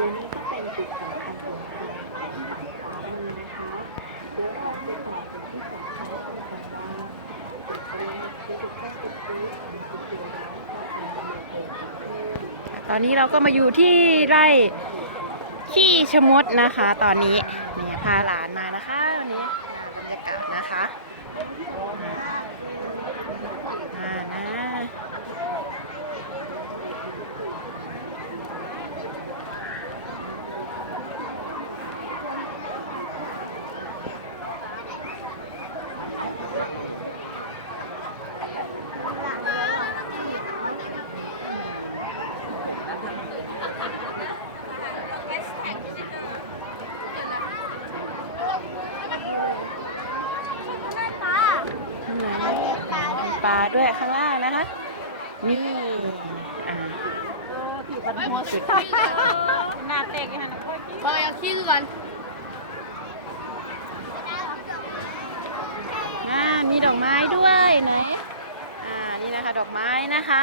และนี่ก็เป็นจุดสำคัญดัญของสายฟ้ามือนะคะเพื่อให้าดแตุ๊กที่สองจุดทามเกิาตอนนี้เราก็มาอยู่ที่ไร่ขี้ชะมดนะคะ ตอนนี้เนี่ยพาหลานมานะคะาด้วยข้างล่างนะคะ นี่อ่าผิวกันหัวสุดหน้าเตกยังไงนะพ่อพี่บอกอยากขี้ก่อนอ่ามีดอกไม้ด้วยไหนอ่านี่นะคะดอกไม้นะคะ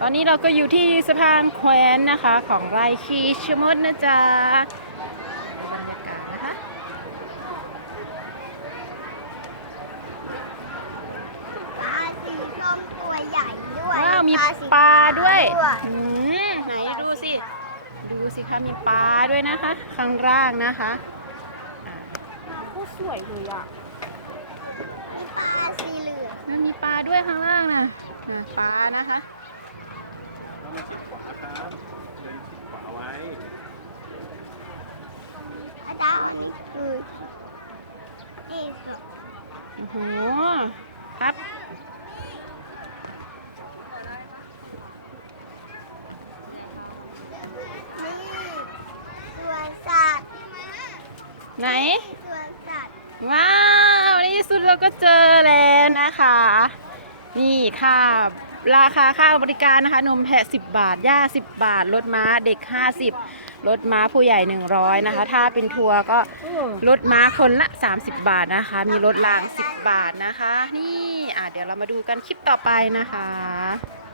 ตอนนี้เราก็อยู่ที่สะพานแขวนนะคะ ของไร่คีชมดนะจ๊ะบรรยากาศนะคะ ปลาสีส้มตัวใหญ่ด้วย ว้าว มีสีปลาด้วยขาวอืมไหนดูสิ ดูสิคะมีปลาด้วยนะคะ ข้างล่างนะคะอ่าโคตรสวยเลยอะมีปลาสีเหลืองนั่นมีปลาด้วยข้างล่างนะอ่าปลานะคะเรามาชิดขวาครับเดินชิดขวาไว้อาจารย์คือที่สุดโอ้โหครับ นี่สวนสัตว์ ไหนสวนสัตว์ว้าวในที่สุดเราก็เจอแล้วนะคะ นี่ค่ะ ราคาค่าบริการนะคะ นมแพะ 10 บาท ย่า 10 บาท รถม้าเด็ก 50 รถม้าผู้ใหญ่ 100 นะคะ ถ้าเป็นทัวร์ก็เออรถม้าคนละ 30 บาทนะคะ มีรถราง 10 บาทนะคะ นี่อะเดี๋ยวเรามาดูกันคลิปต่อไปนะคะ